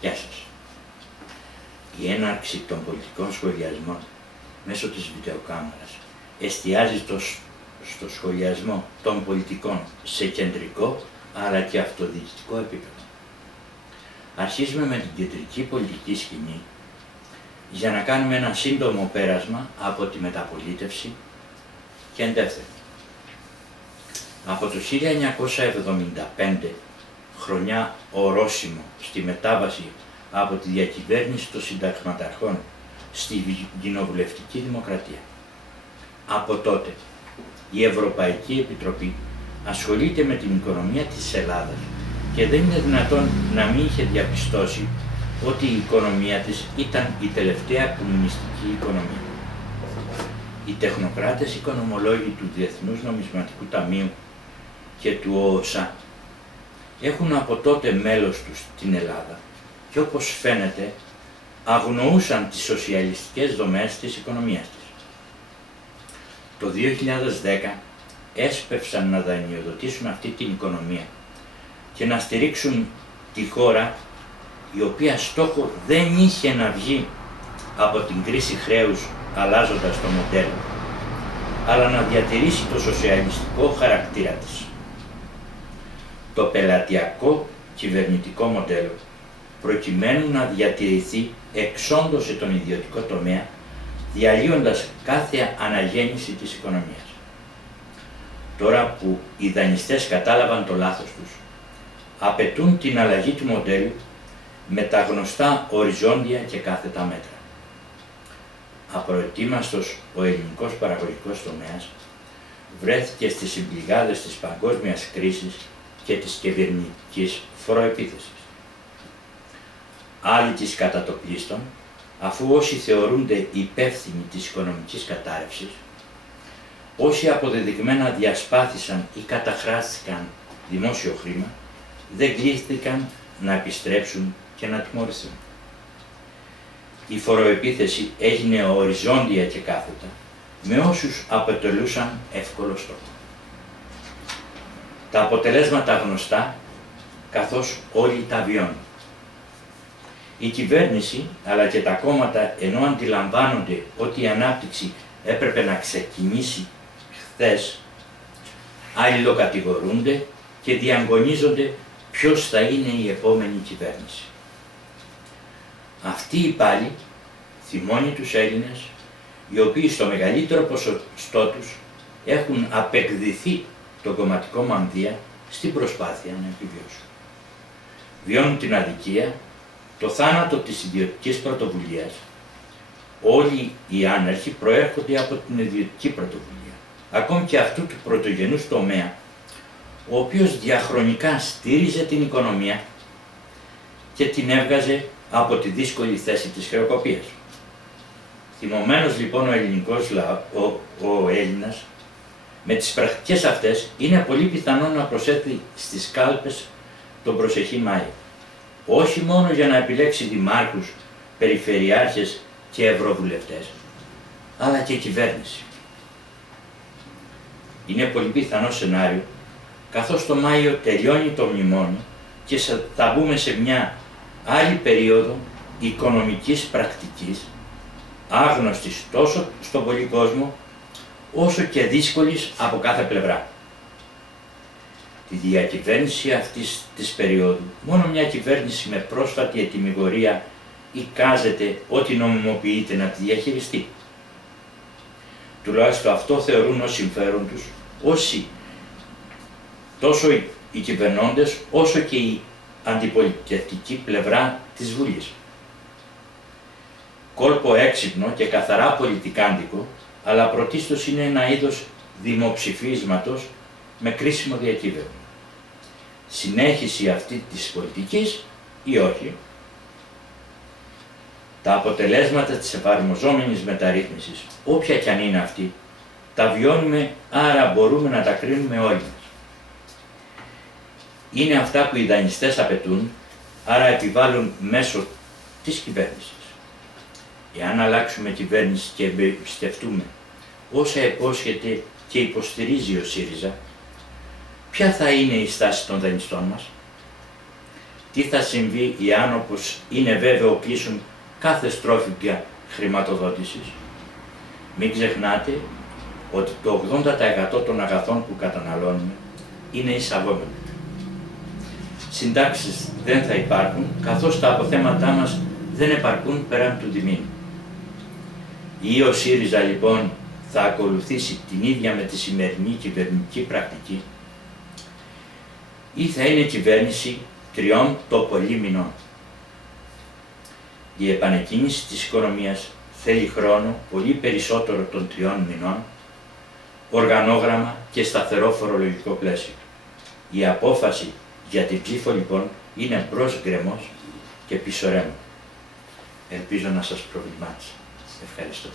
Γεια σας. Η έναρξη των πολιτικών σχολιασμών μέσω της βιντεοκάμερας εστιάζει στο σχολιασμό των πολιτικών σε κεντρικό αλλά και αυτοδιοικητικό επίπεδο. Αρχίζουμε με την κεντρική πολιτική σκηνή για να κάνουμε ένα σύντομο πέρασμα από τη μεταπολίτευση και εντεύθυνη. Από το 1975, χρονιά ορόσημο στη μετάβαση από τη διακυβέρνηση των συνταγματαρχών στη κοινοβουλευτική δημοκρατία. Από τότε, η Ευρωπαϊκή Επιτροπή ασχολείται με την οικονομία της Ελλάδας και δεν είναι δυνατόν να μην είχε διαπιστώσει ότι η οικονομία της ήταν η τελευταία κομμουνιστική οικονομία. Οι τεχνοκράτες οικονομολόγοι του Διεθνούς Νομισματικού Ταμείου και του ΟΟΣΑ έχουν από τότε μέλος τους την Ελλάδα και όπως φαίνεται αγνοούσαν τις σοσιαλιστικές δομές της οικονομίας της. Το 2010 έσπευσαν να δανειοδοτήσουν αυτή την οικονομία και να στηρίξουν τη χώρα η οποία στόχο δεν είχε να βγει από την κρίση χρέους αλλάζοντας το μοντέλο, αλλά να διατηρήσει το σοσιαλιστικό χαρακτήρα της. Το πελατειακό κυβερνητικό μοντέλο, προκειμένου να διατηρηθεί, εξόντωσε τον ιδιωτικό τομέα, διαλύοντας κάθε αναγέννηση της οικονομίας. Τώρα που οι δανειστές κατάλαβαν το λάθος τους, απαιτούν την αλλαγή του μοντέλου με τα γνωστά οριζόντια και κάθετα μέτρα. Απροετοίμαστος ο ελληνικός παραγωγικός τομέας βρέθηκε στις συμπληγάδες της παγκόσμιας κρίσης και της κυβερνητικής φοροεπίθεσης. Άλλοι της κατατοπλίστων, αφού όσοι θεωρούνται υπεύθυνοι της οικονομικής κατάρρευσης, όσοι αποδεδειγμένα διασπάθησαν ή καταχράστηκαν δημόσιο χρήμα, δεν κλήθηκαν να επιστρέψουν και να τιμωρηθούν. Η φοροεπίθεση έγινε οριζόντια και κάθετα, με όσους αποτελούσαν εύκολο στόχο. Τα αποτελέσματα γνωστά, καθώς όλοι τα βιώνουν. Η κυβέρνηση, αλλά και τα κόμματα, ενώ αντιλαμβάνονται ότι η ανάπτυξη έπρεπε να ξεκινήσει χθες, αλληλοκατηγορούνται και διαγωνίζονται ποιος θα είναι η επόμενη κυβέρνηση. Αυτοί οι πάλι θυμώνει τους Έλληνες, οι οποίοι στο μεγαλύτερο ποσοστό τους έχουν απεκδηθεί το κομματικό μανδύα στην προσπάθεια να επιβιώσουν. Βιώνουν την αδικία, το θάνατο της ιδιωτικής πρωτοβουλίας. Όλοι οι άναρχοι προέρχονται από την ιδιωτική πρωτοβουλία, ακόμη και αυτού του πρωτογενούς τομέα, ο οποίος διαχρονικά στήριζε την οικονομία και την έβγαζε από τη δύσκολη θέση της χρεοκοπίας. Θυμωμένος λοιπόν ο Έλληνας, με τις πρακτικές αυτές είναι πολύ πιθανό να προσέλθει στις κάλπες τον προσεχή Μάιο, όχι μόνο για να επιλέξει δημάρχους, περιφερειάρχες και ευρωβουλευτές, αλλά και κυβέρνηση. Είναι πολύ πιθανό σενάριο, καθώς το Μάιο τελειώνει το μνημόνιο και θα μπούμε σε μια άλλη περίοδο οικονομικής πρακτικής, άγνωστης τόσο στον πολύ κόσμο, όσο και δύσκολης από κάθε πλευρά. Τη διακυβέρνηση αυτής της περίοδου, μόνο μια κυβέρνηση με πρόσφατη ετυμηγορία εικάζεται ότι νομιμοποιείται να τη διαχειριστεί. Τουλάχιστον αυτό θεωρούν ως συμφέρον τους όσοι, τόσο οι κυβερνώντες όσο και η αντιπολιτευτική πλευρά της Βουλής. Κόλπο έξυπνο και καθαρά πολιτικάντικο, αλλά πρωτίστως είναι ένα είδος δημοψηφίσματος με κρίσιμο διακύβευμα. Συνέχιση αυτή της πολιτικής ή όχι. Τα αποτελέσματα της εφαρμοζόμενης μεταρρύθμισης, όποια κι αν είναι αυτή, τα βιώνουμε, άρα μπορούμε να τα κρίνουμε όλοι μας. Είναι αυτά που οι δανειστές απαιτούν, άρα επιβάλλουν μέσω της κυβέρνησης. Εάν αλλάξουμε κυβέρνηση και εμπιστευτούμε όσα υπόσχεται και υποστηρίζει ο ΣΥΡΙΖΑ, ποια θα είναι η στάση των δανειστών μας? τι θα συμβεί εάν, όπως είναι βέβαιο, κλείσουν κάθε στρόφιγγα χρηματοδότησης. Μην ξεχνάτε ότι το 80% των αγαθών που καταναλώνουμε είναι εισαγόμενα. Συντάξεις δεν θα υπάρχουν, καθώς τα αποθέματά μας δεν επαρκούν πέραν του διμήνου. Ή ο ΣΥΡΙΖΑ λοιπόν θα ακολουθήσει την ίδια με τη σημερινή κυβερνητική πρακτική, ή θα είναι κυβέρνηση 3 το πολύ μηνών. Η επανεκκίνηση της οικονομίας θέλει χρόνο πολύ περισσότερο των 3 μηνών, οργανόγραμμα και σταθερό φορολογικό πλαίσιο. Η απόφαση για την ψήφο λοιπόν είναι μπρος γκρεμός και πίσω ρέμο. Ελπίζω να σας προβλημάτισα. Ευχαριστώ.